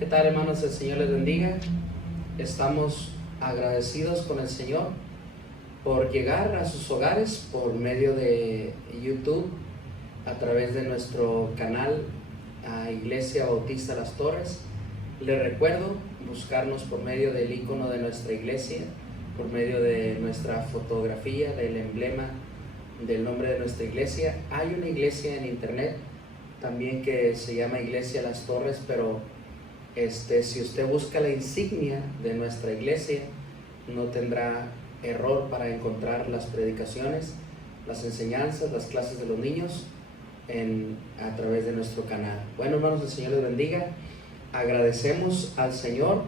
¿Qué tal, hermanos? El Señor les bendiga. Estamos agradecidos con el Señor por llegar a sus hogares por medio de YouTube, a través de nuestro canal Iglesia Bautista Las Torres. Les recuerdo buscarnos por medio del icono de nuestra iglesia, por medio de nuestra fotografía, del emblema del nombre de nuestra iglesia. Hay una iglesia en internet también que se llama Iglesia Las Torres, pero si usted busca la insignia de nuestra iglesia, no tendrá error para encontrar las predicaciones, las enseñanzas, las clases de los niños a través de nuestro canal. Bueno, hermanos, el Señor les bendiga. Agradecemos al Señor.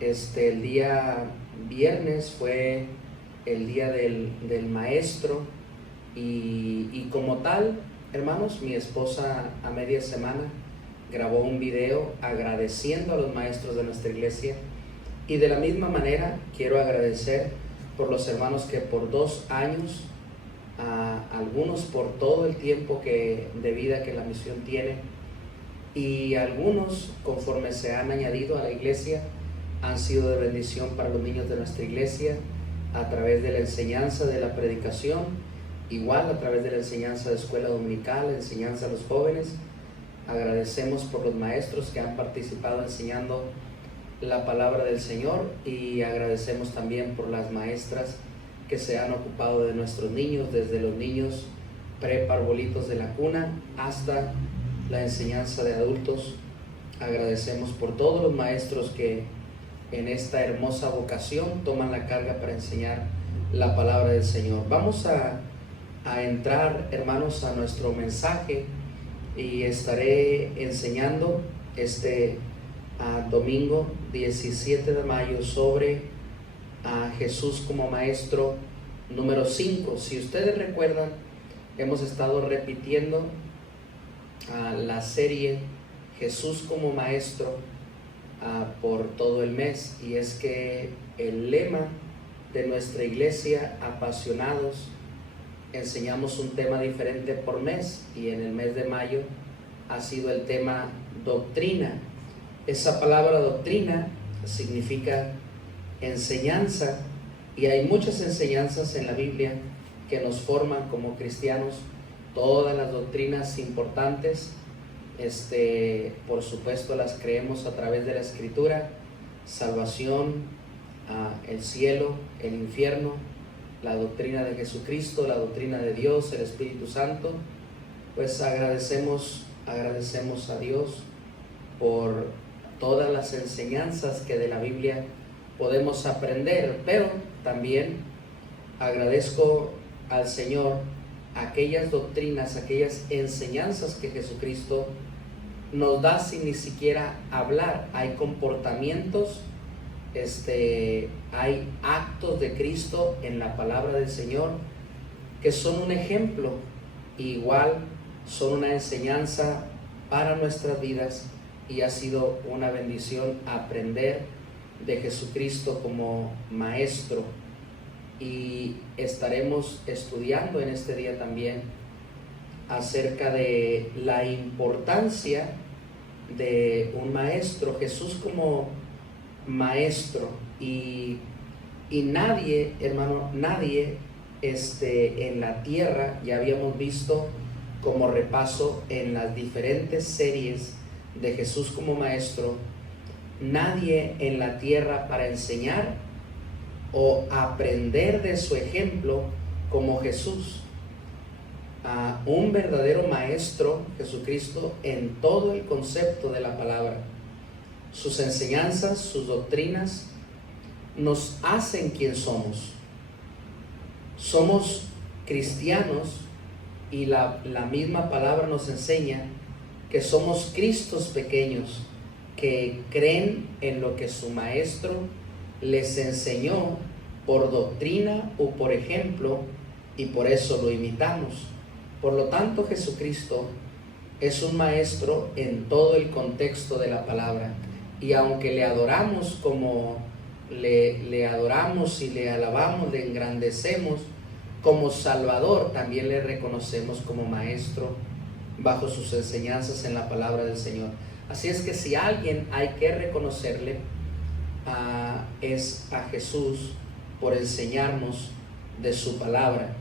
El día viernes fue el día del maestro y como tal, hermanos, mi esposa a media semana grabó un video agradeciendo a los maestros de nuestra iglesia, y de la misma manera quiero agradecer por los hermanos que por 2 años, algunos por todo el tiempo de vida que la misión tiene, y algunos conforme se han añadido a la iglesia han sido de bendición para los niños de nuestra iglesia a través de la enseñanza de la predicación, igual a través de la enseñanza de escuela dominical, la enseñanza a los jóvenes. Agradecemos por los maestros que han participado enseñando la palabra del Señor, y agradecemos también por las maestras que se han ocupado de nuestros niños, desde los niños preparvolitos de la cuna hasta la enseñanza de adultos. Agradecemos por todos los maestros que en esta hermosa vocación toman la carga para enseñar la palabra del Señor. Vamos a entrar, hermanos, a nuestro mensaje, y estaré enseñando domingo 17 de mayo sobre Jesús como maestro número 5. Si ustedes recuerdan, hemos estado repitiendo la serie Jesús como maestro por todo el mes, y es que el lema de nuestra iglesia, apasionados, enseñamos un tema diferente por mes, y en el mes de mayo ha sido el tema doctrina. Esa palabra doctrina significa enseñanza, y hay muchas enseñanzas en la Biblia que nos forman como cristianos. Todas las doctrinas importantes, por supuesto, las creemos a través de la Escritura: salvación, el cielo, el infierno, la doctrina de Jesucristo, la doctrina de Dios, el Espíritu Santo. Pues agradecemos a Dios por todas las enseñanzas que de la Biblia podemos aprender, pero también agradezco al Señor aquellas doctrinas, aquellas enseñanzas que Jesucristo nos da sin ni siquiera hablar. Hay comportamientos, hay actos de Cristo en la palabra del Señor que son un ejemplo, igual son una enseñanza para nuestras vidas, y ha sido una bendición aprender de Jesucristo como maestro. Y estaremos estudiando en este día también acerca de la importancia de un maestro, Jesús como maestro. Y nadie, hermano, nadie en la tierra, ya habíamos visto como repaso en las diferentes series de Jesús como maestro, nadie en la tierra para enseñar o aprender de su ejemplo como Jesús. Un verdadero maestro, Jesucristo, en todo el concepto de la palabra. Sus enseñanzas, sus doctrinas nos hacen quien somos. Somos cristianos, y la misma palabra nos enseña que somos Cristos pequeños, que creen en lo que su maestro les enseñó por doctrina o por ejemplo, y por eso lo imitamos. Por lo tanto, Jesucristo es un maestro en todo el contexto de la palabra, y aunque le adoramos como le adoramos y le alabamos, le engrandecemos como Salvador, también le reconocemos como maestro bajo sus enseñanzas en la palabra del Señor. Así es que si a alguien hay que reconocerle, es a Jesús por enseñarnos de su palabra.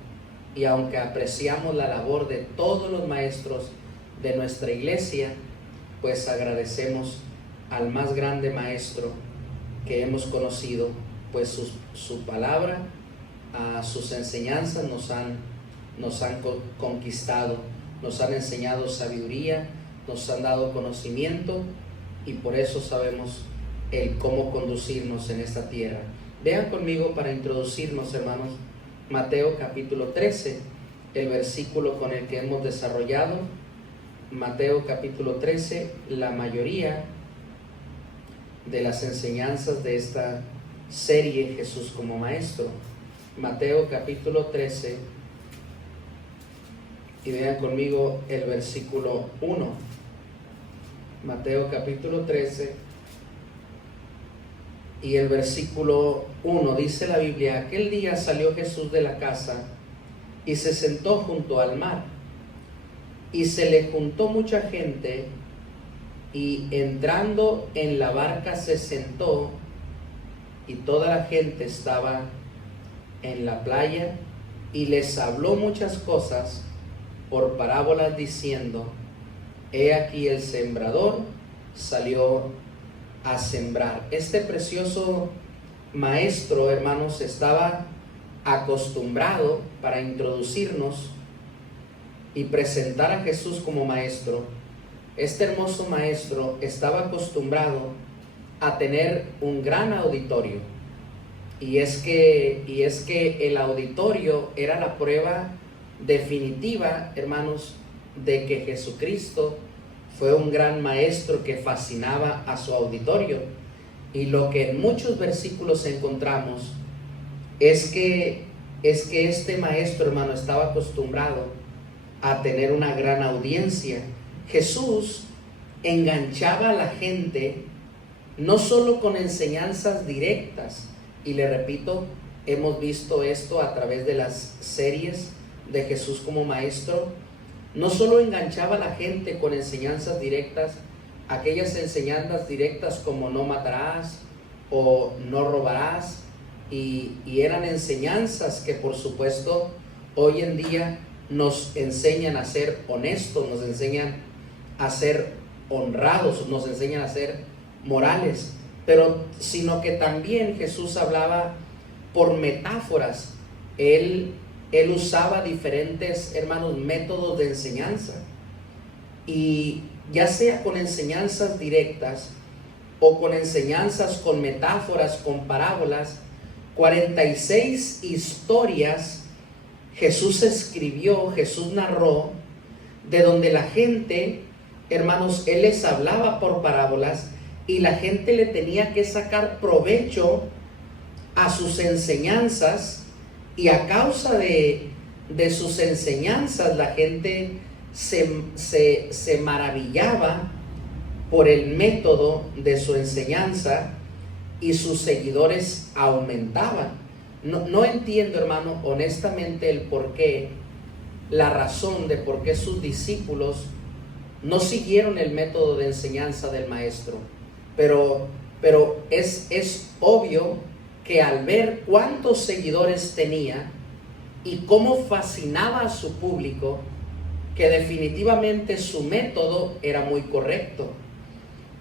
Y aunque apreciamos la labor de todos los maestros de nuestra iglesia, pues agradecemos al más grande maestro que hemos conocido, pues su palabra, sus enseñanzas nos han conquistado, nos han enseñado sabiduría, nos han dado conocimiento, y por eso sabemos el cómo conducirnos en esta tierra. Vean conmigo, para introducirnos, hermanos, Mateo capítulo 13, el versículo con el que hemos desarrollado. Mateo capítulo 13, la mayoría de las enseñanzas de esta serie Jesús como Maestro. Mateo capítulo 13, y vean conmigo el versículo 1. Mateo capítulo 13 y el versículo 1, dice la Biblia: aquel día salió Jesús de la casa y se sentó junto al mar, y se le juntó mucha gente, y entrando en la barca se sentó, y toda la gente estaba en la playa, y les habló muchas cosas por parábolas, diciendo: he aquí el sembrador salió a sembrar. Este precioso maestro, hermanos, estaba acostumbrado, para introducirnos y presentar a Jesús como maestro. Este hermoso maestro estaba acostumbrado a tener un gran auditorio, y es que el auditorio era la prueba definitiva, hermanos, de que Jesucristo fue un gran maestro que fascinaba a su auditorio. Y lo que en muchos versículos encontramos es que este maestro, hermano, estaba acostumbrado a tener una gran audiencia. Jesús enganchaba a la gente no solo con enseñanzas directas, y le repito, hemos visto esto a través de las series de Jesús como Maestro. No solo enganchaba a la gente con enseñanzas directas, aquellas enseñanzas directas como no matarás o no robarás, y eran enseñanzas que, por supuesto, hoy en día nos enseñan a ser honestos, nos enseñan a ser honrados, nos enseñan a ser morales, pero sino que también Jesús hablaba por metáforas. Él usaba diferentes, hermanos, métodos de enseñanza, y ya sea con enseñanzas directas o con enseñanzas con metáforas, con parábolas, 46 historias Jesús escribió, Jesús narró, de donde la gente, hermanos, Él les hablaba por parábolas, y la gente le tenía que sacar provecho a sus enseñanzas, y a causa de sus enseñanzas la gente se maravillaba por el método de su enseñanza, y sus seguidores aumentaban. No entiendo, hermano, honestamente el por qué, la razón de por qué sus discípulos no siguieron el método de enseñanza del maestro, pero es obvio que al ver cuántos seguidores tenía y cómo fascinaba a su público, que definitivamente su método era muy correcto,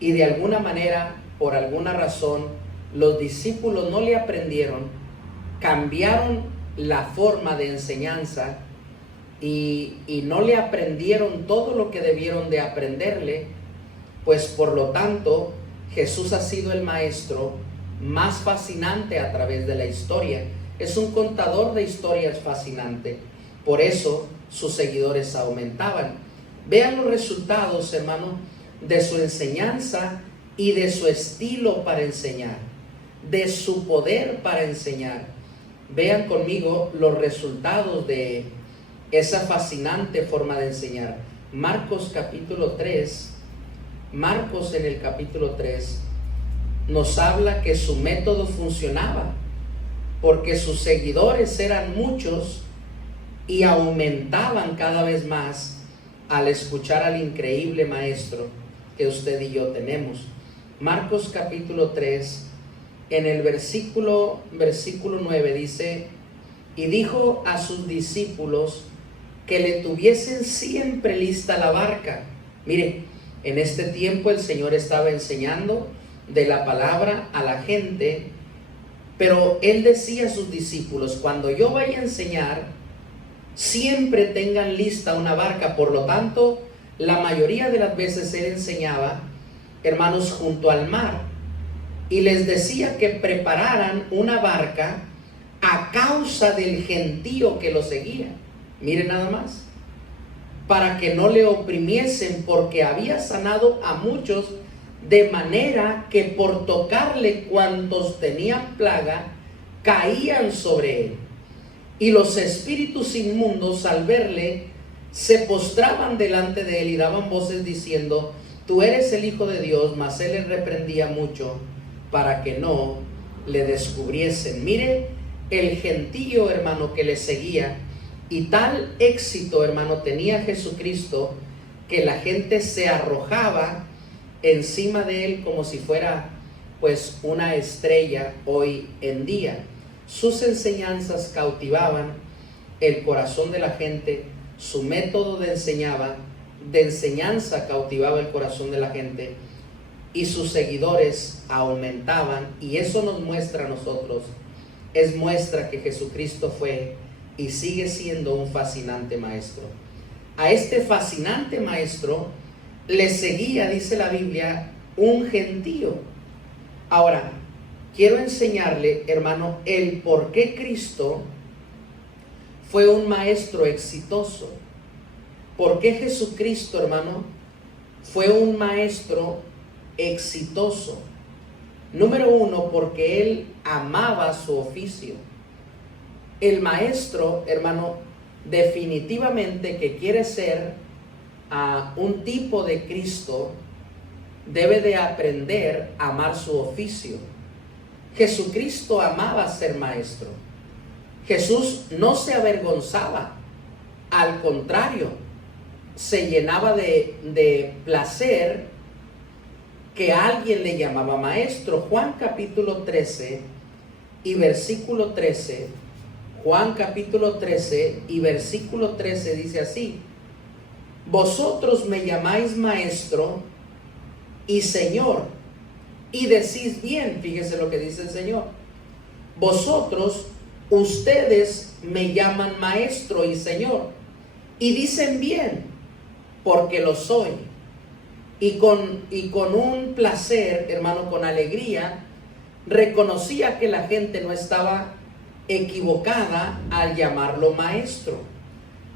y de alguna manera, por alguna razón, los discípulos no le aprendieron, cambiaron la forma de enseñanza, y no le aprendieron todo lo que debieron de aprenderle. Pues por lo tanto, Jesús ha sido el maestro más fascinante a través de la historia. Es un contador de historias fascinante. Por eso sus seguidores aumentaban. Vean los resultados, hermano, de su enseñanza y de su estilo para enseñar, de su poder para enseñar. Vean conmigo los resultados de esa fascinante forma de enseñar. Marcos capítulo 3, Marcos en el capítulo 3 nos habla que su método funcionaba, porque sus seguidores eran muchos y aumentaban cada vez más al escuchar al increíble maestro. que usted y yo tenemos. Marcos capítulo 3, en el versículo 9 dice: y dijo a sus discípulos que le tuviesen siempre lista la barca. Mire, en este tiempo el Señor estaba enseñando de la palabra a la gente, pero Él decía a sus discípulos: cuando yo vaya a enseñar, siempre tengan lista una barca. Por lo tanto, la mayoría de las veces Él enseñaba, hermanos, junto al mar, y les decía que prepararan una barca a causa del gentío que lo seguía. Miren nada más, para que no le oprimiesen, porque había sanado a muchos, de manera que por tocarle cuantos tenían plaga caían sobre él. Y los espíritus inmundos, al verle, se postraban delante de él y daban voces diciendo: tú eres el Hijo de Dios. Mas él les reprendía mucho para que no le descubriesen. Mire el gentío, hermano, que le seguía. Y tal éxito, hermano, tenía Jesucristo, que la gente se arrojaba encima de él como si fuera pues una estrella hoy en día. Sus enseñanzas cautivaban el corazón de la gente, su método de enseñanza cautivaba el corazón de la gente, y sus seguidores aumentaban. Y eso nos muestra a nosotros, es muestra que Jesucristo fue y sigue siendo un fascinante maestro. A este fascinante maestro le seguía, dice la Biblia, un gentío. Ahora, quiero enseñarle, hermano, el por qué Cristo fue un maestro exitoso. ¿Por qué Jesucristo, hermano, fue un maestro exitoso? Número uno, porque Él amaba su oficio. El maestro, hermano, definitivamente que quiere ser un tipo de Cristo, debe de aprender a amar su oficio. Jesucristo amaba ser maestro. Jesús no se avergonzaba, al contrario, se llenaba de placer que alguien le llamaba maestro. Juan capítulo 13 y versículo 13, Juan capítulo 13 y versículo 13 dice así: vosotros me llamáis maestro y Señor, y decís bien. Fíjese lo que dice el Señor: vosotros, ustedes me llaman maestro y Señor, y dicen bien, porque lo soy. Y con un placer, hermano, con alegría, reconocía que la gente no estaba equivocada al llamarlo maestro.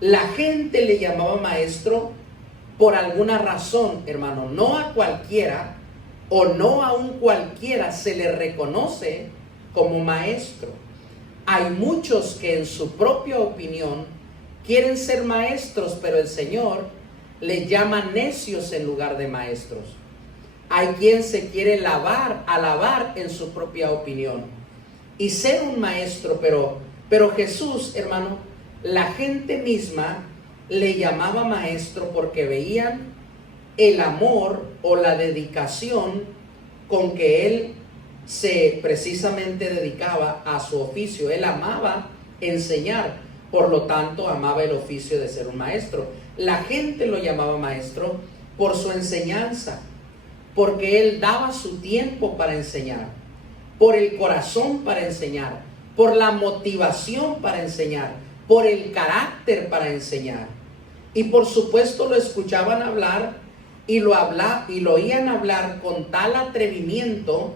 La gente le llamaba maestro por alguna razón, hermano. No a cualquiera, o no a un cualquiera se le reconoce como maestro. Hay muchos que en su propia opinión quieren ser maestros, pero el Señor les llama necios en lugar de maestros. Hay quien se quiere alabar en su propia opinión y ser un maestro, pero Jesús, hermano, la gente misma le llamaba maestro porque veían el amor o la dedicación con que él se precisamente dedicaba a su oficio. Él amaba enseñar, por lo tanto amaba el oficio de ser un maestro. La gente lo llamaba maestro por su enseñanza, porque él daba su tiempo para enseñar, por el corazón para enseñar, por la motivación para enseñar, por el carácter para enseñar. Y por supuesto lo escuchaban hablar y lo oían hablar con tal atrevimiento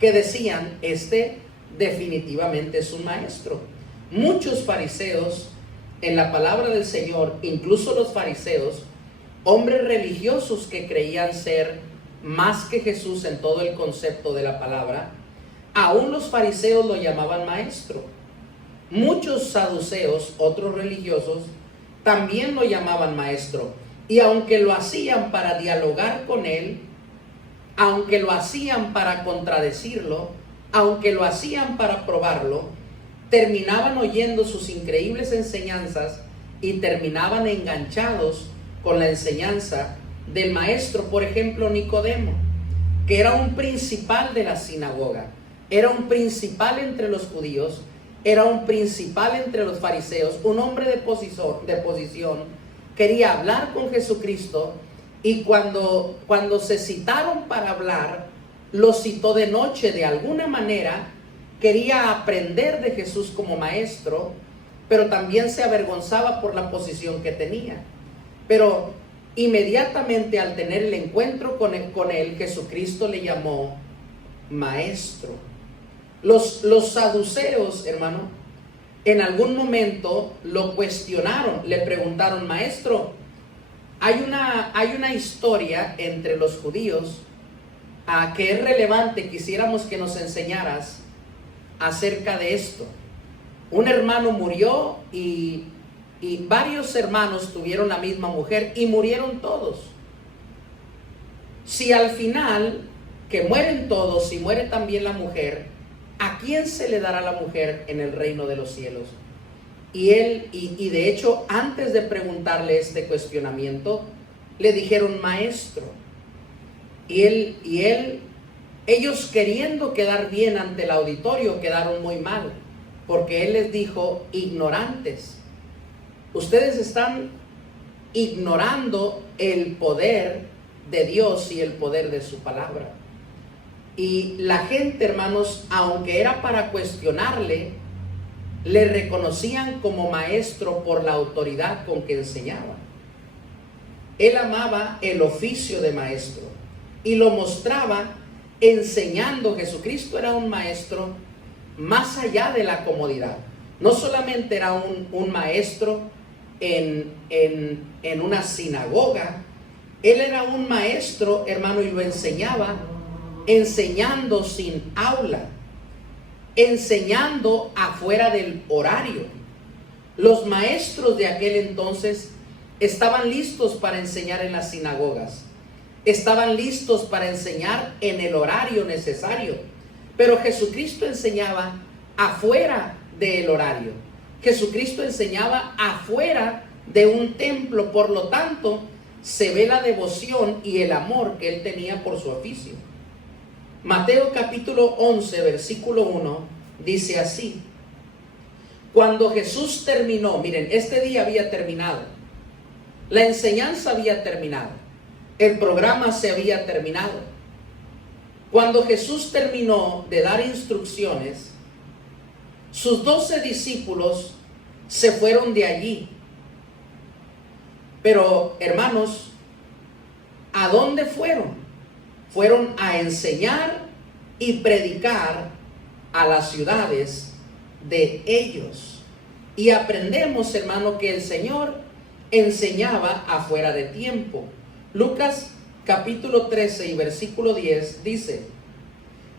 que decían: este definitivamente es un maestro. Muchos fariseos, en la palabra del Señor, incluso los fariseos, hombres religiosos que creían ser más que Jesús en todo el concepto de la palabra, aún los fariseos lo llamaban maestro. Muchos saduceos, otros religiosos, también lo llamaban maestro. Y aunque lo hacían para dialogar con él, aunque lo hacían para contradecirlo, aunque lo hacían para probarlo, terminaban oyendo sus increíbles enseñanzas y terminaban enganchados con la enseñanza del maestro, por ejemplo, Nicodemo, que era un principal de la sinagoga, era un principal entre los judíos, era un principal entre los fariseos, un hombre de posición, quería hablar con Jesucristo, y cuando se citaron para hablar, lo citó de noche de alguna manera. Quería aprender de Jesús como maestro, pero también se avergonzaba por la posición que tenía. Pero inmediatamente al tener el encuentro con él, Jesucristo le llamó maestro. Los saduceos, hermano, en algún momento lo cuestionaron, le preguntaron: maestro, hay una historia entre los judíos que es relevante, quisiéramos que nos enseñaras acerca de esto. Un hermano murió y varios hermanos tuvieron la misma mujer y murieron todos. Si al final, que mueren todos, si muere también la mujer, ¿a quién se le dará la mujer en el reino de los cielos? Y de hecho, antes de preguntarle este cuestionamiento, le dijeron maestro. Ellos, queriendo quedar bien ante el auditorio, quedaron muy mal, porque él les dijo: ignorantes, ustedes están ignorando el poder de Dios y el poder de su palabra. Y la gente, hermanos, aunque era para cuestionarle, le reconocían como maestro por la autoridad con que enseñaba. Él amaba el oficio de maestro y lo mostraba enseñando. Jesucristo era un maestro más allá de la comodidad. No solamente era un maestro en una sinagoga, él era un maestro, hermano, y lo enseñaba enseñando sin aula, enseñando afuera del horario. Los maestros de aquel entonces estaban listos para enseñar en las sinagogas, estaban listos para enseñar en el horario necesario, pero Jesucristo enseñaba afuera del horario. Jesucristo enseñaba afuera de un templo. Por lo tanto, se ve la devoción y el amor que él tenía por su oficio. Mateo capítulo 11, versículo 1, dice así: cuando Jesús terminó, miren, este día había terminado, la enseñanza había terminado, el programa se había terminado. Cuando Jesús terminó de dar instrucciones, sus 12 discípulos se fueron de allí. Pero, hermanos, ¿a dónde fueron? Fueron a enseñar y predicar a las ciudades de ellos. Y aprendemos, hermano, que el Señor enseñaba afuera de tiempo. Lucas capítulo 13 y versículo 10 dice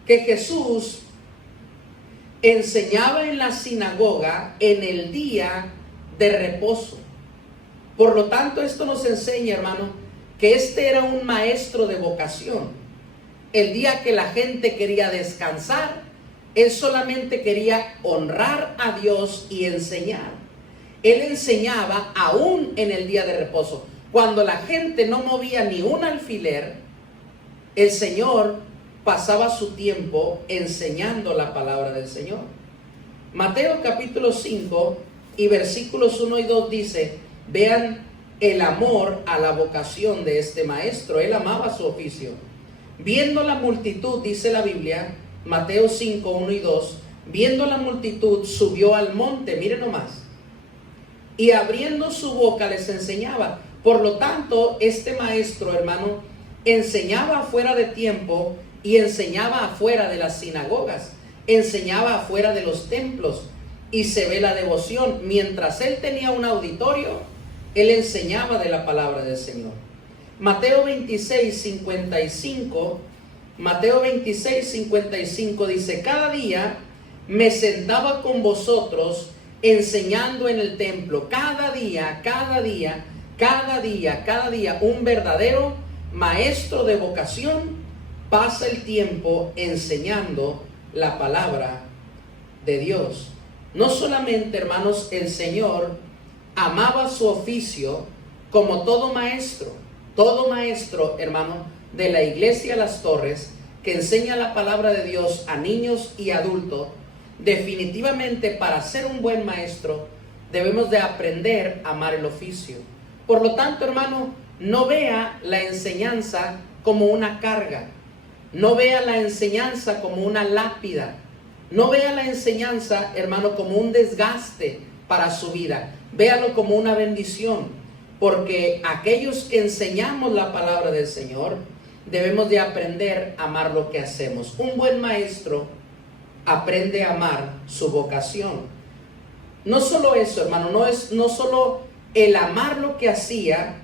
que Jesús enseñaba en la sinagoga en el día de reposo. Por lo tanto, esto nos enseña, hermano, que este era un maestro de vocación. El día que la gente quería descansar, él solamente quería honrar a Dios y enseñar. Él enseñaba aún en el día de reposo. Cuando la gente no movía ni un alfiler, el Señor pasaba su tiempo enseñando la palabra del Señor. Mateo capítulo 5 y versículos 1 y 2 dice: vean el amor a la vocación de este maestro. Él amaba su oficio. Viendo la multitud, dice la Biblia, Mateo 5, 1 y 2, viendo la multitud, subió al monte, miren nomás, y abriendo su boca les enseñaba. Por lo tanto, este maestro, hermano, enseñaba afuera de tiempo y enseñaba afuera de las sinagogas, enseñaba afuera de los templos, y se ve la devoción. Mientras él tenía un auditorio, él enseñaba de la palabra del Señor. Mateo 26, 55, Mateo 26, 55 dice: cada día me sentaba con vosotros enseñando en el templo. Cada día, un verdadero maestro de vocación pasa el tiempo enseñando la palabra de Dios. No solamente, hermanos, el Señor amaba su oficio como todo maestro. Todo maestro, hermano, de la iglesia Las Torres, que enseña la palabra de Dios a niños y adultos, definitivamente para ser un buen maestro, debemos de aprender a amar el oficio. Por lo tanto, hermano, no vea la enseñanza como una carga. No vea la enseñanza como una lápida. No vea la enseñanza, hermano, como un desgaste para su vida. Véalo como una bendición. Porque aquellos que enseñamos la palabra del Señor, debemos de aprender a amar lo que hacemos. Un buen maestro aprende a amar su vocación. No solo eso, hermano, no solo el amar lo que hacía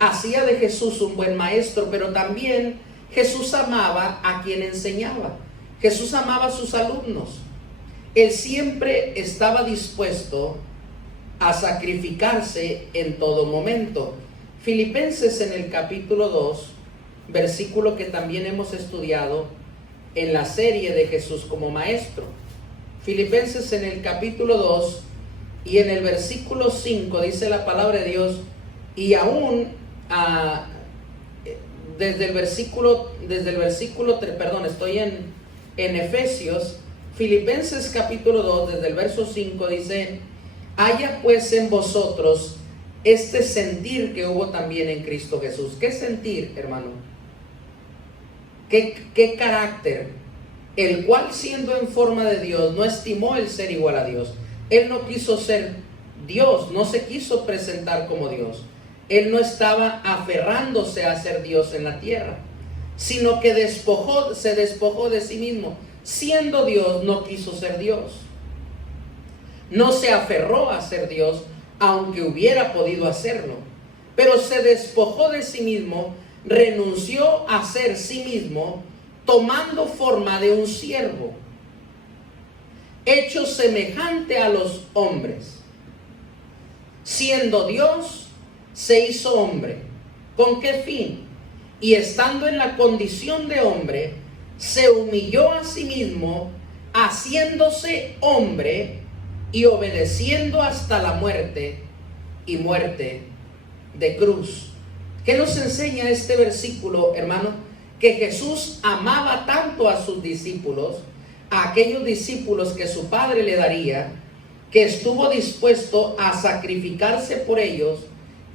de Jesús un buen maestro, pero también Jesús amaba a quien enseñaba. Jesús amaba a sus alumnos. Él siempre estaba dispuesto a sacrificarse en todo momento. Filipenses en el capítulo 2, versículo que también hemos estudiado en la serie de Jesús como maestro. Filipenses en el capítulo 2 y en el versículo 5 dice la palabra de Dios, y aún desde el versículo 3, perdón, estoy en Efesios. Filipenses capítulo 2, desde el verso 5 dice: haya pues en vosotros este sentir que hubo también en Cristo Jesús. ¿Qué sentir, hermano? ¿Qué carácter? El cual, siendo en forma de Dios, no estimó el ser igual a Dios. Él no quiso ser Dios, no se quiso presentar como Dios. Él no estaba aferrándose a ser Dios en la tierra, sino que se despojó de sí mismo. Siendo Dios, no quiso ser Dios. No se aferró a ser Dios, aunque hubiera podido hacerlo. Pero se despojó de sí mismo, renunció a ser sí mismo, tomando forma de un siervo, hecho semejante a los hombres. Siendo Dios, se hizo hombre. ¿Con qué fin? Y estando en la condición de hombre, se humilló a sí mismo, haciéndose hombre y obedeciendo hasta la muerte, y muerte de cruz. ¿Qué nos enseña este versículo, hermano? Que Jesús amaba tanto a sus discípulos, a aquellos discípulos que su Padre le daría, que estuvo dispuesto a sacrificarse por ellos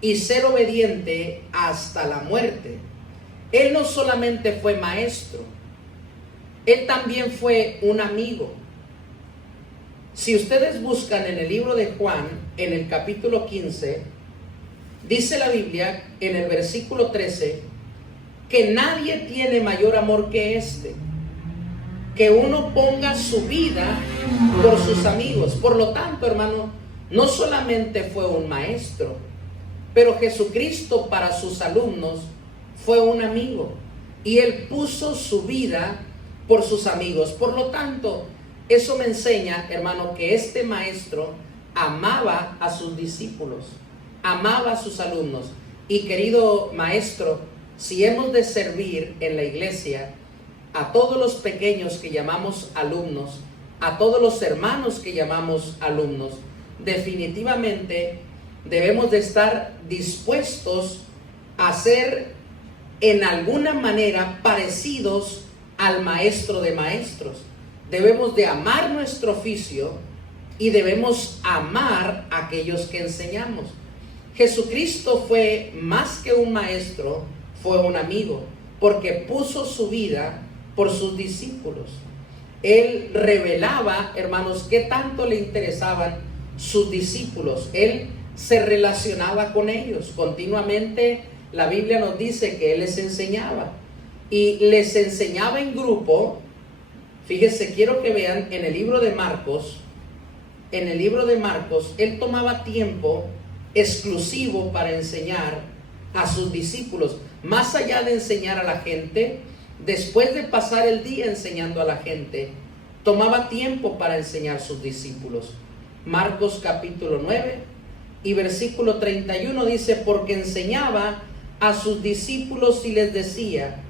y ser obediente hasta la muerte. Él no solamente fue maestro, Él también fue un amigo. Si ustedes buscan en el libro de Juan, en el capítulo 15, dice la Biblia en el versículo 13, que nadie tiene mayor amor que este, que uno ponga su vida por sus amigos. Por lo tanto, hermano, no solamente fue un maestro, pero Jesucristo para sus alumnos fue un amigo, y Él puso su vida por sus amigos. Por lo tanto, eso me enseña, hermano, que este maestro amaba a sus discípulos, amaba a sus alumnos. Y querido maestro, si hemos de servir en la iglesia a todos los pequeños que llamamos alumnos, a todos los hermanos que llamamos alumnos, definitivamente debemos de estar dispuestos a ser en alguna manera parecidos al maestro de maestros. Debemos de amar nuestro oficio y debemos amar a aquellos que enseñamos. Jesucristo fue más que un maestro, fue un amigo, porque puso su vida por sus discípulos. Él revelaba, hermanos, qué tanto le interesaban sus discípulos. Él se relacionaba con ellos continuamente. La Biblia nos dice que Él les enseñaba, y les enseñaba en grupo. Fíjese, quiero que vean en el libro de Marcos, Él tomaba tiempo exclusivo para enseñar a sus discípulos. Más allá de enseñar a la gente, después de pasar el día enseñando a la gente, tomaba tiempo para enseñar a sus discípulos. Marcos capítulo 9 y versículo 31 dice: porque enseñaba a sus discípulos y les decía: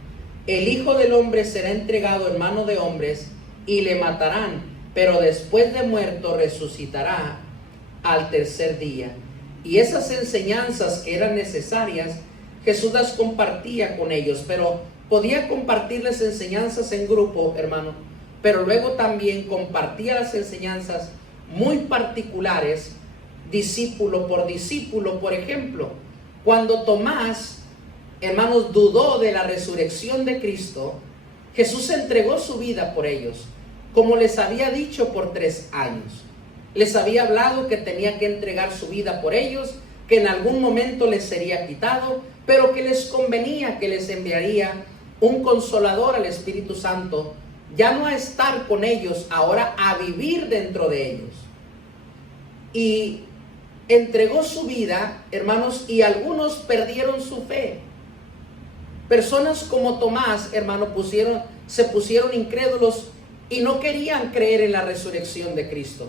el Hijo del Hombre será entregado en mano de hombres y le matarán, pero después de muerto resucitará al tercer día. Y esas enseñanzas que eran necesarias, Jesús las compartía con ellos, pero podía compartirles enseñanzas en grupo, hermano, pero luego también compartía las enseñanzas muy particulares, discípulo por discípulo. Por ejemplo, cuando Tomás, hermanos, dudó de la resurrección de Cristo, Jesús entregó su vida por ellos, como les había dicho por 3 años. Les había hablado que tenía que entregar su vida por ellos, que en algún momento les sería quitado, pero que les convenía, que les enviaría un consolador, al Espíritu Santo, ya no a estar con ellos, ahora a vivir dentro de ellos. Y entregó su vida, hermanos, y algunos perdieron su fe. Personas como Tomás, hermano, se pusieron incrédulos y no querían creer en la resurrección de Cristo.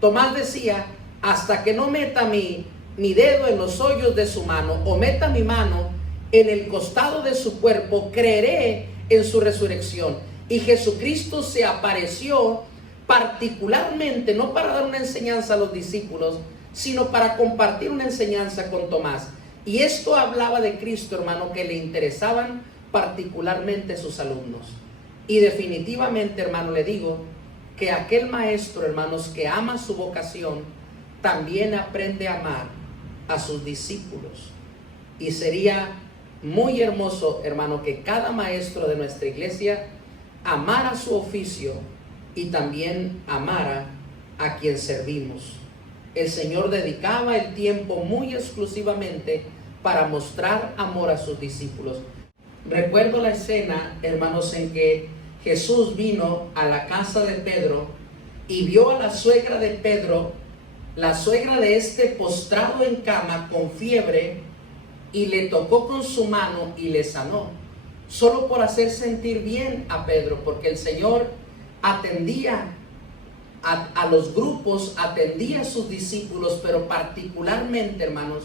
Tomás decía: hasta que no meta mi dedo en los hoyos de su mano, o meta mi mano en el costado de su cuerpo, creeré en su resurrección. Y Jesucristo se apareció particularmente, no para dar una enseñanza a los discípulos, sino para compartir una enseñanza con Tomás. Y esto hablaba de Cristo, hermano, que le interesaban particularmente sus alumnos. Y definitivamente, hermano, le digo que aquel maestro, hermanos, que ama su vocación, también aprende a amar a sus discípulos. Y sería muy hermoso, hermano, que cada maestro de nuestra iglesia amara su oficio y también amara a quien servimos. El Señor dedicaba el tiempo muy exclusivamente para mostrar amor a sus discípulos. Recuerdo la escena, hermanos, en que Jesús vino a la casa de Pedro y vio a la suegra de Pedro, la suegra de este, postrado en cama con fiebre, y le tocó con su mano y le sanó, solo por hacer sentir bien a Pedro, porque el Señor atendía a los grupos, atendía a sus discípulos, pero particularmente, hermanos,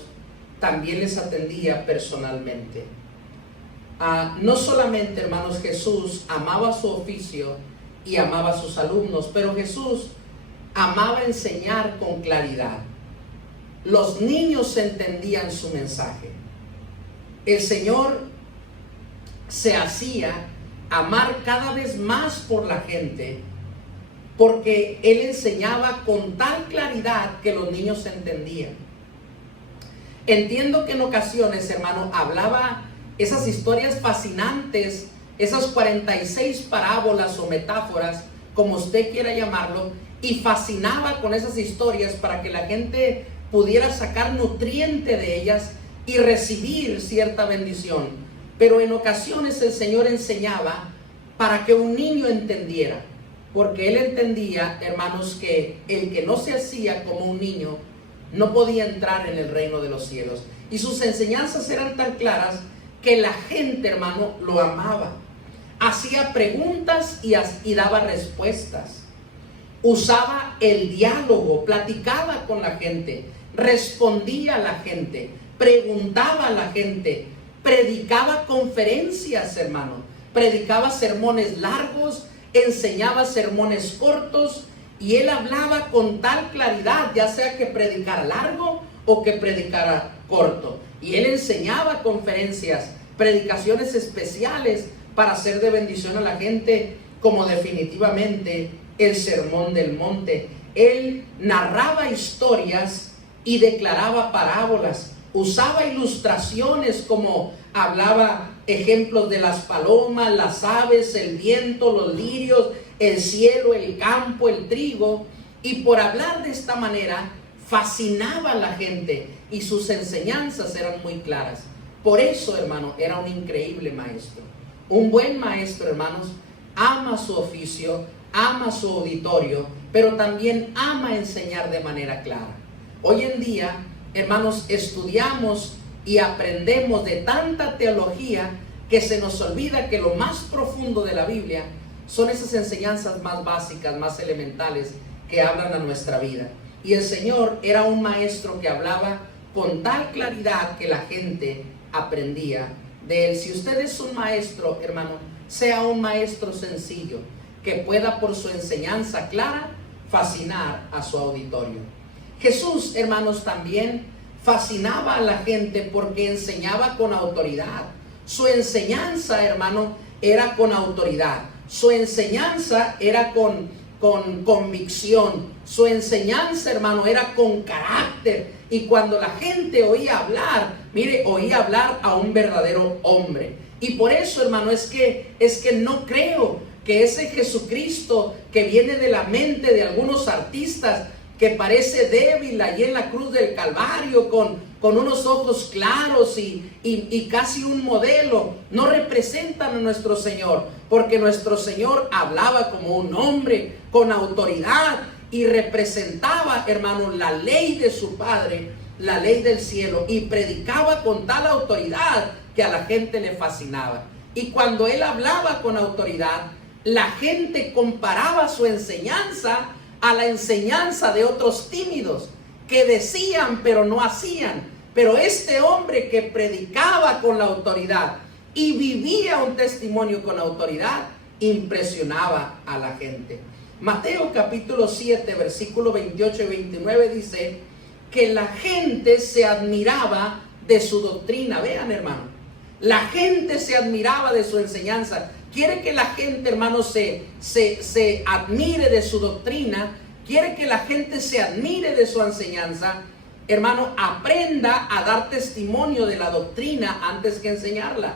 también les atendía personalmente. No solamente, hermanos, Jesús amaba su oficio y amaba a sus alumnos, pero Jesús amaba enseñar con claridad. Los niños entendían su mensaje. El Señor se hacía amar cada vez más por la gente, porque Él enseñaba con tal claridad que los niños entendían. Entiendo que en ocasiones, hermano, hablaba esas historias fascinantes, esas 46 parábolas o metáforas, como usted quiera llamarlo, y fascinaba con esas historias para que la gente pudiera sacar nutriente de ellas y recibir cierta bendición. Pero en ocasiones el Señor enseñaba para que un niño entendiera, porque Él entendía, hermanos, que el que no se hacía como un niño no podía entrar en el reino de los cielos. Y sus enseñanzas eran tan claras que la gente, hermano, lo amaba. Hacía preguntas y daba respuestas. Usaba el diálogo, platicaba con la gente, respondía a la gente, preguntaba a la gente, predicaba conferencias, hermano, predicaba sermones largos, enseñaba sermones cortos, y Él hablaba con tal claridad, ya sea que predicara largo o que predicara corto. Y Él enseñaba conferencias, predicaciones especiales para hacer de bendición a la gente, como definitivamente el Sermón del Monte. Él narraba historias y declaraba parábolas, usaba ilustraciones, como hablaba ejemplos de las palomas, las aves, el viento, los lirios, el cielo, el campo, el trigo. Y por hablar de esta manera fascinaba a la gente, y sus enseñanzas eran muy claras. Por eso, hermano, era un increíble maestro. Un buen maestro, hermanos, ama su oficio, ama su auditorio, pero también ama enseñar de manera clara. Hoy en día, hermanos, estudiamos y aprendemos de tanta teología que se nos olvida que lo más profundo de la Biblia son esas enseñanzas más básicas, más elementales, que hablan a nuestra vida. Y el Señor era un maestro que hablaba con tal claridad que la gente aprendía de Él. Si usted es un maestro, hermano, sea un maestro sencillo, que pueda por su enseñanza clara fascinar a su auditorio. Jesús, hermanos, también fascinaba a la gente porque enseñaba con autoridad. Su enseñanza, hermano, era con autoridad. Su enseñanza era con convicción. Su enseñanza, hermano, era con carácter. Y cuando la gente oía hablar, mire, oía hablar a un verdadero hombre. Y por eso, hermano, es que no creo que ese Jesucristo que viene de la mente de algunos artistas, que parece débil allí en la cruz del Calvario, con unos ojos claros y casi un modelo, no representan a nuestro Señor, porque nuestro Señor hablaba como un hombre con autoridad y representaba, hermano, la ley de su Padre, la ley del cielo, y predicaba con tal autoridad que a la gente le fascinaba. Y cuando él hablaba con autoridad, la gente comparaba su enseñanza a la enseñanza de otros tímidos que decían pero no hacían. Pero este hombre que predicaba con la autoridad y vivía un testimonio con autoridad, impresionaba a la gente. Mateo capítulo 7, versículo 28 y 29 dice que la gente se admiraba de su doctrina. Vean, hermano, la gente se admiraba de su enseñanza. Quiere que la gente, hermano, se admire de su doctrina. Quiere que la gente se admire de su enseñanza. Hermano, aprenda a dar testimonio de la doctrina antes que enseñarla.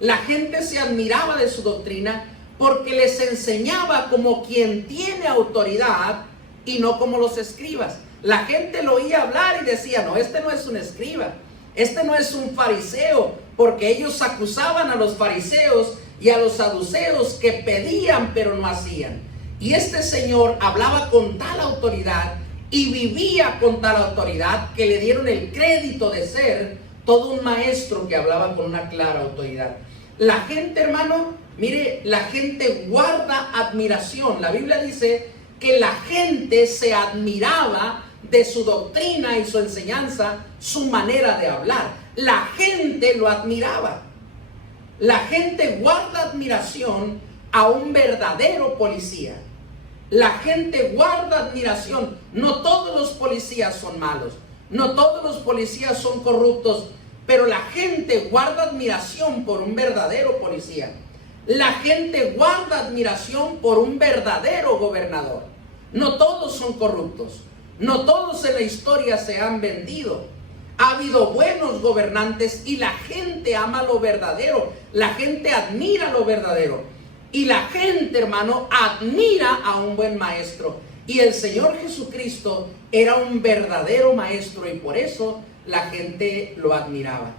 La gente se admiraba de su doctrina porque les enseñaba como quien tiene autoridad y no como los escribas. La gente lo oía hablar y decía, no, este no es un escriba, este no es un fariseo, porque ellos acusaban a los fariseos y a los saduceos que pedían pero no hacían. Y este señor hablaba con tal autoridad y vivía con tal autoridad que le dieron el crédito de ser todo un maestro que hablaba con una clara autoridad. La gente, hermano, mire, la gente guarda admiración. La Biblia dice que la gente se admiraba de su doctrina y su enseñanza, su manera de hablar. La gente lo admiraba. La gente guarda admiración a un verdadero policía. La gente guarda admiración. No todos los policías son malos, no todos los policías son corruptos, pero la gente guarda admiración por un verdadero policía. La gente guarda admiración por un verdadero gobernador. No todos son corruptos, no todos en la historia se han vendido. Ha habido buenos gobernantes y la gente ama lo verdadero. La gente admira lo verdadero. Y la gente, hermano, admira a un buen maestro. Y el Señor Jesucristo era un verdadero maestro y por eso la gente lo admiraba.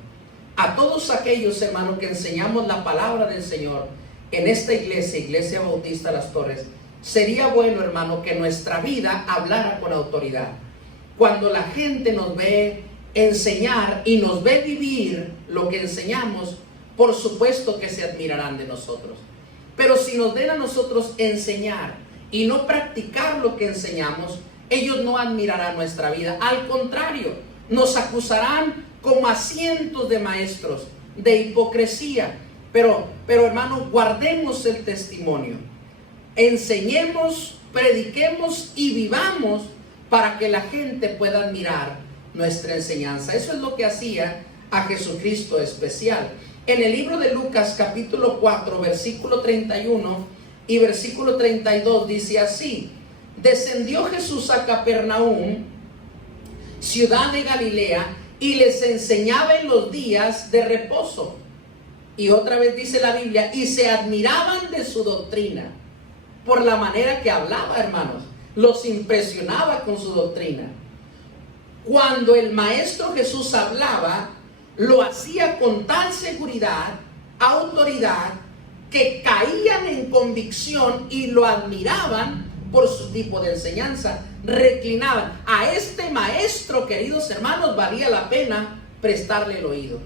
A todos aquellos, hermanos, que enseñamos la palabra del Señor en esta iglesia, Iglesia Bautista Las Torres, sería bueno, hermano, que nuestra vida hablara con autoridad. Cuando la gente nos ve enseñar y nos ve vivir lo que enseñamos, por supuesto que se admirarán de nosotros. Pero si nos ven a nosotros enseñar y no practicar lo que enseñamos, ellos no admirarán nuestra vida. Al contrario, nos acusarán como a cientos de maestros de hipocresía. Pero hermano, guardemos el testimonio. Enseñemos, prediquemos y vivamos para que la gente pueda admirar nuestra enseñanza. Eso es lo que hacía a Jesucristo especial. En el libro de Lucas capítulo 4 versículo 31 y versículo 32 dice así: descendió Jesús a Capernaum, ciudad de Galilea, y les enseñaba en los días de reposo. Y otra vez dice la Biblia, y se admiraban de su doctrina, por la manera que hablaba, hermanos. Los impresionaba con su doctrina. Cuando el Maestro Jesús hablaba, lo hacía con tal seguridad, autoridad, que caían en convicción y lo admiraban por su tipo de enseñanza. Reclinaban. A este maestro, queridos hermanos, valía la pena prestarle el oído.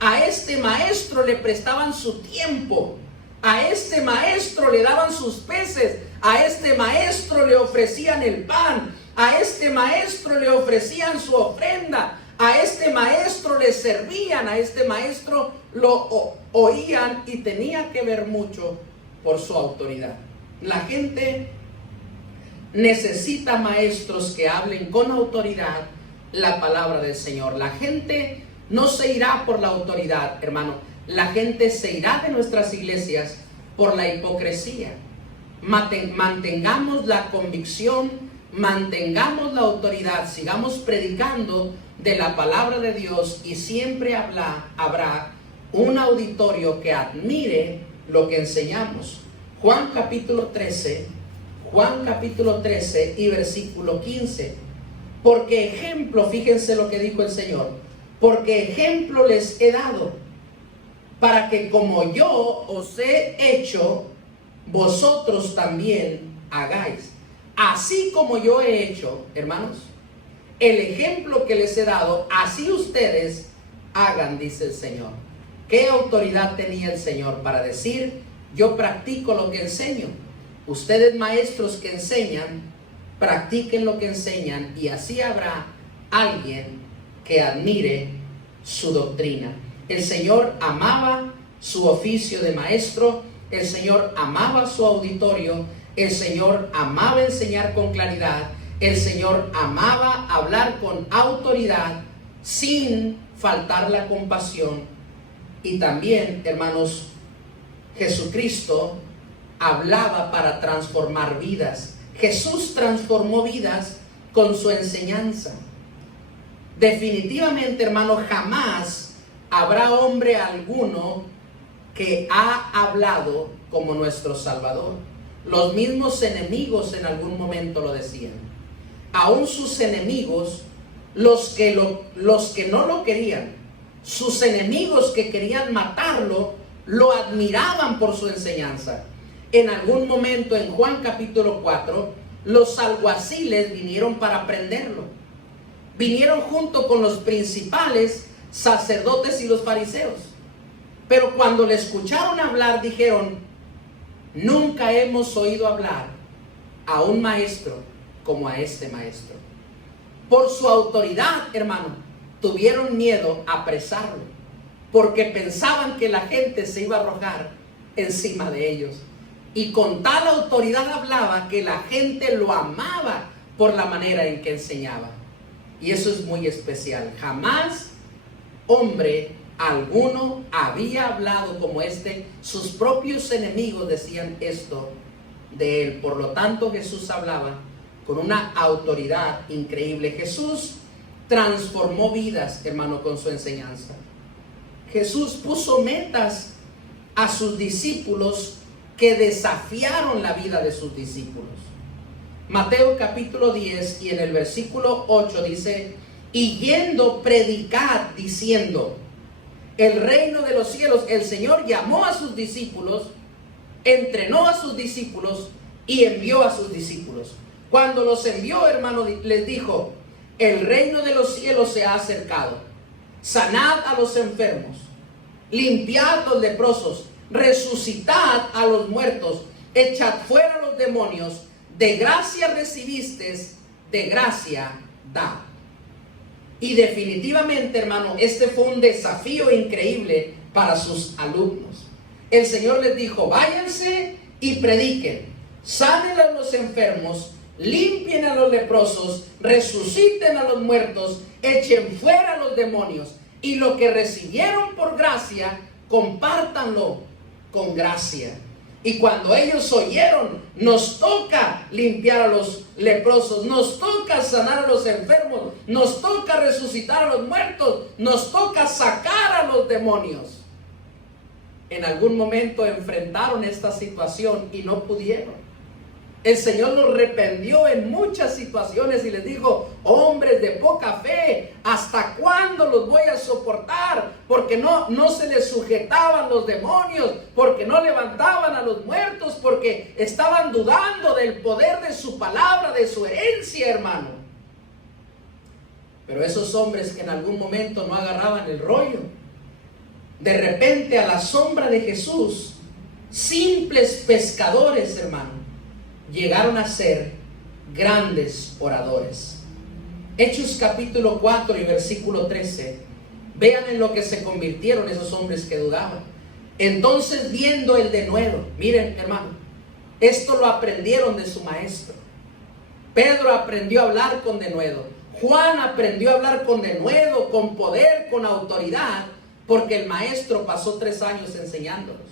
A este maestro le prestaban su tiempo. A este maestro le daban sus peces. A este maestro le ofrecían el pan. A este maestro le ofrecían su ofrenda. A este maestro le servían. A este maestro lo oían y tenía que ver mucho por su autoridad. La gente necesita maestros que hablen con autoridad, la palabra del Señor. La gente no se irá por la autoridad, hermano. La gente se irá de nuestras iglesias por la hipocresía. Mantengamos la convicción, mantengamos la autoridad, sigamos predicando de la palabra de Dios y siempre habrá un auditorio que admire lo que enseñamos. Juan capítulo 13 y versículo 15. Porque ejemplo, fíjense lo que dijo el Señor, porque ejemplo les he dado, para que como yo os he hecho, vosotros también hagáis. Así como yo he hecho, hermanos, el ejemplo que les he dado, así ustedes hagan, dice el Señor. ¿Qué autoridad tenía el Señor para decir, yo practico lo que enseño? Ustedes, maestros que enseñan, practiquen lo que enseñan, y así habrá alguien que admire su doctrina. El Señor amaba su oficio de maestro, el Señor amaba su auditorio, el Señor amaba enseñar con claridad, el Señor amaba hablar con autoridad sin faltar la compasión. Y también, hermanos, Jesucristo hablaba para transformar vidas. Jesús transformó vidas con su enseñanza. Definitivamente, hermano, jamás habrá hombre alguno que ha hablado como nuestro Salvador. Los mismos enemigos en algún momento lo decían. Aún sus enemigos, los que no lo querían, sus enemigos que querían matarlo, lo admiraban por su enseñanza. En algún momento en Juan capítulo 4, los alguaciles vinieron para prenderlo. Vinieron junto con los principales sacerdotes y los fariseos. Pero cuando le escucharon hablar, dijeron, nunca hemos oído hablar a un maestro como a este maestro. Por su autoridad, hermano, tuvieron miedo a apresarlo, porque pensaban que la gente se iba a arrojar encima de ellos. Y con tal autoridad hablaba que la gente lo amaba por la manera en que enseñaba. Y eso es muy especial. Jamás hombre alguno había hablado como este. Sus propios enemigos decían esto de él. Por lo tanto, Jesús hablaba con una autoridad increíble. Jesús transformó vidas, hermano, con su enseñanza. Jesús puso metas a sus discípulos que desafiaron la vida de sus discípulos. Mateo capítulo 10 y en el versículo 8 dice, y yendo predicad diciendo, el reino de los cielos. El Señor llamó a sus discípulos, entrenó a sus discípulos y envió a sus discípulos. Cuando los envió, hermano, les dijo, el reino de los cielos se ha acercado. Sanad a los enfermos, limpiad los leprosos, resucitad a los muertos, echad fuera los demonios. De gracia recibisteis, de gracia dad. Y definitivamente, hermano, este fue un desafío increíble para sus alumnos. El Señor les dijo, váyanse y prediquen, sanen a los enfermos, limpien a los leprosos, resuciten a los muertos, echen fuera a los demonios, y lo que recibieron por gracia, compártanlo con gracia. Y cuando ellos oyeron, nos toca limpiar a los leprosos, nos toca sanar a los enfermos, nos toca resucitar a los muertos, nos toca sacar a los demonios. En algún momento enfrentaron esta situación y no pudieron. El Señor los reprendió en muchas situaciones y les dijo, hombres de poca fe, ¿hasta cuándo los voy a soportar? Porque no se les sujetaban los demonios, porque no levantaban a los muertos, porque estaban dudando del poder de su palabra, de su herencia, hermano. Pero esos hombres que en algún momento no agarraban el rollo, de repente a la sombra de Jesús, simples pescadores, hermano, llegaron a ser grandes oradores. Hechos capítulo 4 y versículo 13. Vean en lo que se convirtieron esos hombres que dudaban. Entonces, viendo el denuedo, miren, hermano, esto lo aprendieron de su maestro. Pedro aprendió a hablar con denuedo. Juan aprendió a hablar con denuedo, con poder, con autoridad, porque el maestro pasó 3 años enseñándolos.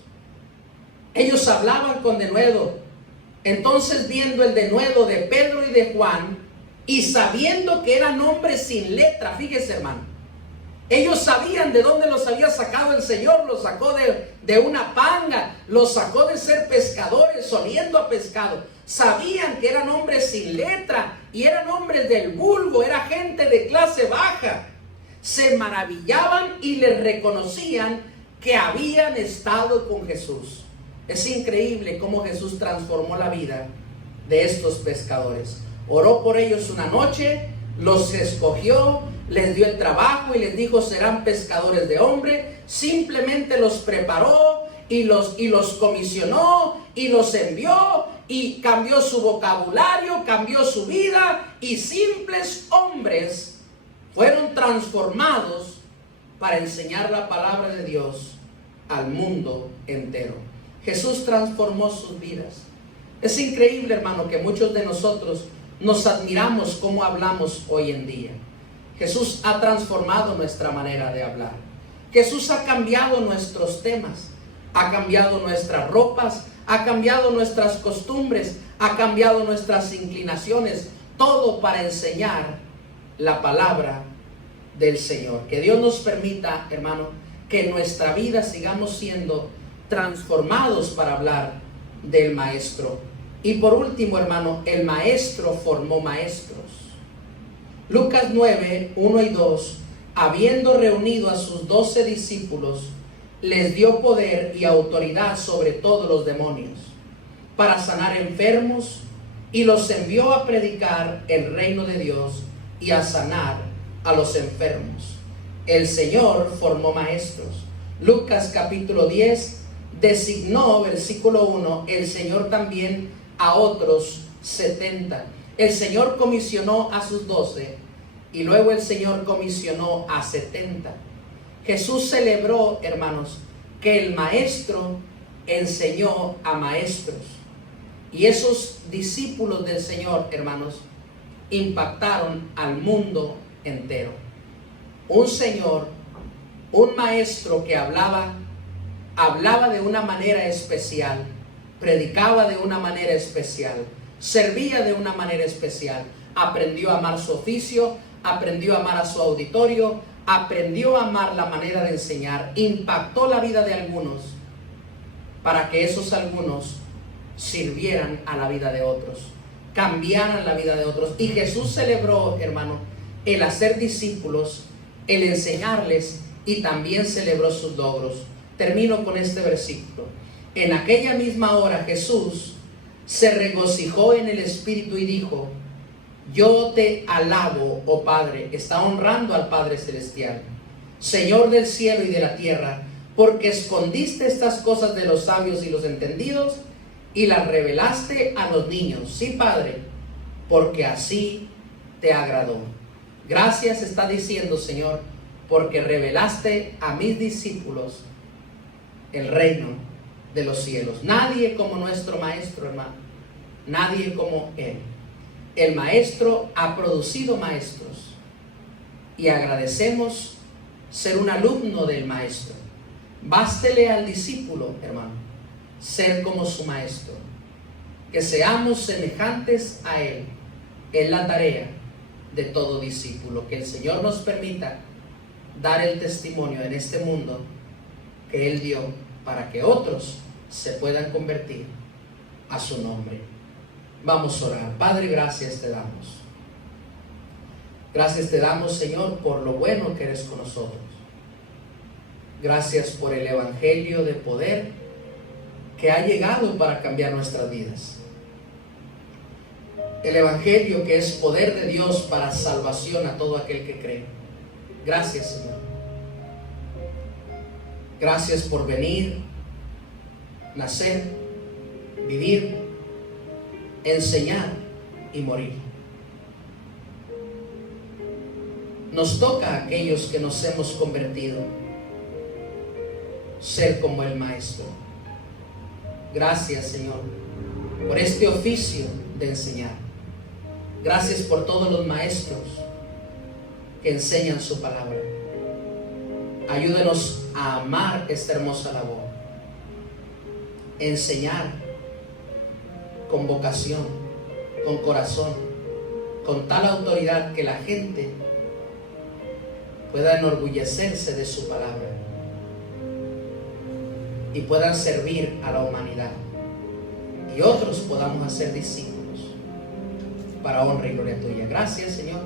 Ellos hablaban con denuedo. Entonces, viendo el denuedo de Pedro y de Juan, y sabiendo que eran hombres sin letra, fíjese, hermano, ellos sabían de dónde los había sacado el Señor. Los sacó de una panga, los sacó de ser pescadores, oliendo a pescado. Sabían que eran hombres sin letra y eran hombres del vulgo, era gente de clase baja. Se maravillaban y les reconocían que habían estado con Jesús. Es increíble cómo Jesús transformó la vida de estos pescadores. Oró por ellos una noche, los escogió, les dio el trabajo y les dijo: serán pescadores de hombre. Simplemente los preparó y los comisionó y los envió, y cambió su vocabulario, cambió su vida, y simples hombres fueron transformados para enseñar la palabra de Dios al mundo entero. Jesús transformó sus vidas. Es increíble, hermano, que muchos de nosotros nos admiramos cómo hablamos hoy en día. Jesús ha transformado nuestra manera de hablar. Jesús ha cambiado nuestros temas, ha cambiado nuestras ropas, ha cambiado nuestras costumbres, ha cambiado nuestras inclinaciones, todo para enseñar la palabra del Señor. Que Dios nos permita, hermano, que en nuestra vida sigamos siendo transformados para hablar del Maestro. Y por último, hermano, el Maestro formó maestros. Lucas 9, 1 y 2, habiendo reunido a sus 12 discípulos, les dio poder y autoridad sobre todos los demonios, para sanar enfermos, y los envió a predicar el reino de Dios y a sanar a los enfermos. El Señor formó maestros. Lucas capítulo 10 designó, versículo 1, el Señor también a otros 70. El Señor comisionó a sus 12 y luego el Señor comisionó a 70. Jesús celebró, hermanos, que el Maestro enseñó a maestros. Y esos discípulos del Señor, hermanos, impactaron al mundo entero. Un Señor, un Maestro que hablaba de una manera especial, predicaba de una manera especial, servía de una manera especial, aprendió a amar su oficio, aprendió a amar a su auditorio, aprendió a amar la manera de enseñar, impactó la vida de algunos para que esos algunos sirvieran a la vida de otros, cambiaran la vida de otros. Y Jesús celebró, hermano, el hacer discípulos, el enseñarles, y también celebró sus logros. Termino con este versículo. En aquella misma hora Jesús se regocijó en el Espíritu y dijo: yo te alabo, oh Padre. Está honrando al Padre Celestial, Señor del cielo y de la tierra, porque escondiste estas cosas de los sabios y los entendidos y las revelaste a los niños. Sí, Padre, porque así te agradó. Gracias está diciendo, Señor, porque revelaste a mis discípulos el reino de los cielos. Nadie como nuestro Maestro, hermano. Nadie como Él. El Maestro ha producido maestros y agradecemos ser un alumno del Maestro. Bástele al discípulo, hermano, ser como su Maestro. Que seamos semejantes a Él. Es la tarea de todo discípulo. Que el Señor nos permita dar el testimonio en este mundo que Él dio para que otros se puedan convertir a su nombre. Vamos a orar. Padre, gracias te damos. Gracias te damos, Señor, por lo bueno que eres con nosotros. Gracias por el Evangelio de poder que ha llegado para cambiar nuestras vidas. El Evangelio que es poder de Dios para salvación a todo aquel que cree. Gracias, Señor. Gracias por venir, nacer, vivir, enseñar y morir. Nos toca a aquellos que nos hemos convertido ser como el Maestro. Gracias, Señor, por este oficio de enseñar. Gracias por todos los maestros que enseñan su palabra. Ayúdenos a amar esta hermosa labor, enseñar con vocación, con corazón, con tal autoridad que la gente pueda enorgullecerse de su palabra y puedan servir a la humanidad, y otros podamos hacer discípulos para honra y gloria tuya. Gracias, Señor.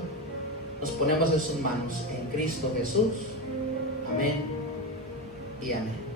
Nos ponemos en sus manos, en Cristo Jesús. Amén y amén.